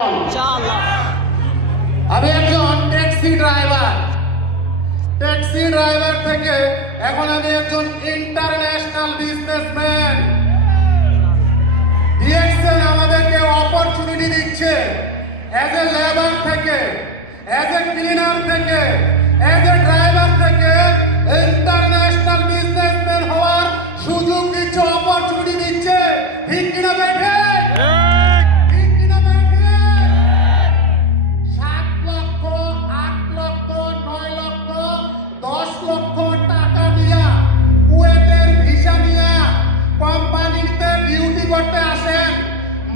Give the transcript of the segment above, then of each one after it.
ইনশাআল্লাহ। আমি একজন ট্যাক্সি ড্রাইভার থেকে এখন আমি একজন ইন্টারন্যাশনাল বিজনেসম্যান। ডিএক্সএন আমাদেরকে অপরচুনিটি দিচ্ছে অ্যাজ এ লেবার থেকে, অ্যাজ এ ক্লিনার থেকে, অ্যাজ এ ড্রাইভার থেকে ইন্টারন্যাশনাল বিজনেসম্যান হওয়ার সুযোগ দিচ্ছে, অপরচুনিটি দিচ্ছে। ঠিক কিনা বেঠে? ঠিক কিনা বেঠে? 7 লক্ষ, 8 লক্ষ, 9 লক্ষ, 10 লক্ষ টাকা দিয়া কুয়েতের ভিসা নিয়ে কোম্পানিতে ডিউটি করতে আসেন,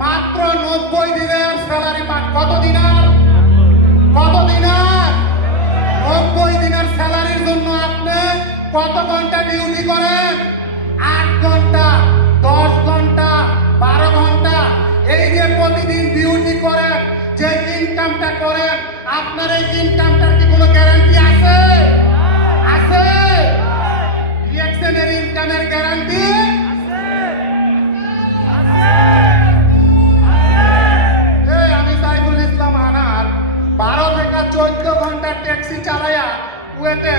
মাত্র 90 দিনের স্যালারি পান। কত দিনার? কত দিনার? 90 দিনের স্যালারির জন্য আপনি কত ঘন্টা ডিউটি করেন? 8 ঘন্টা, 10 ঘন্টা, 12 ঘন্টা। এই যে প্রতিদিন ডিউটি করেন, যে ইনকামটা করেন, আপনার এই ইনকামটার কি কোনো গ্যারান্টি আছে? আছে? ডিএক্সএনের ইনকামের গ্যারান্টি আমি সাইফুল ইসলাম আনার 12 থেকে 14 ঘন্টা ট্যাক্সি চালায়া কুয়েতে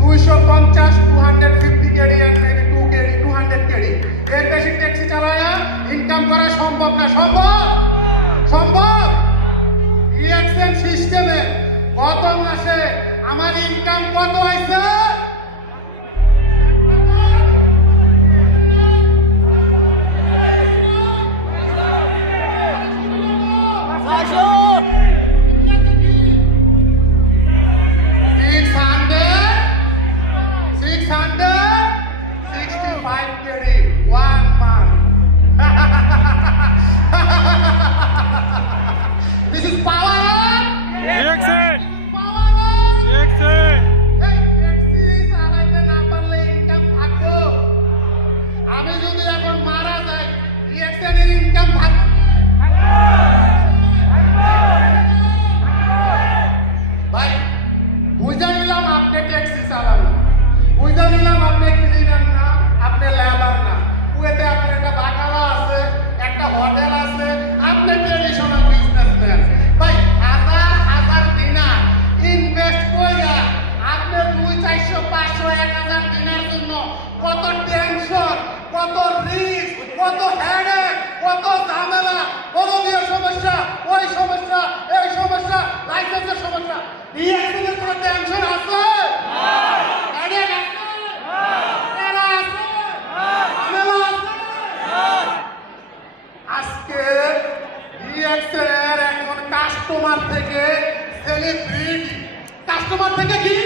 250, 250 KD and maybe 2 KD, 200 KD এর বেশি ট্যাক্সি চালায়া ইনকাম করা সম্ভব না। সম্ভব? সম্ভব। ডিএক্সএন সিস্টেমে গত মাসে আমার ইনকাম কত হয়েছে? This is power. DXN. Power. DXN. এই ট্যাক্সি চালাইতে না পারলে ইনকাম থাকবো? আমি যদি এখন মারা যাই, ডিএক্সএন এর ইনকাম থাকবে? ভাই, বুঝা নিলাম আপনি ট্যাক্সি চালান না, বুঝা নিলাম আপনি ক্লিনার না, আপনি লেবার না। কুয়েতে আপনার একটা বাকালা আছে, একটা হোটেল আছে, আপনি ট্রেডিশনাল বিজনেসম্যান। ভাই, হাজার হাজার দিনার ইনভেস্ট কইরা আপনি 200, 400, 500, 1000 দিনের জন্য কত টেনশন, কত রিস্ক, কত হেডেক, কত ঝামেলা, করণীয় সমস্যা, ওই সমস্যা, এই সমস্যা, লাইসেন্সের সমস্যা। ডিএক্সএনের কোনো টেনশন আছে? হেডেক আছে? প্যারা আছে? ঝামেলা আছে? আজকে ডিএক্সএন এখন কাস্টমার থেকে সেলিব্রিটি, কাস্টমার থেকে কি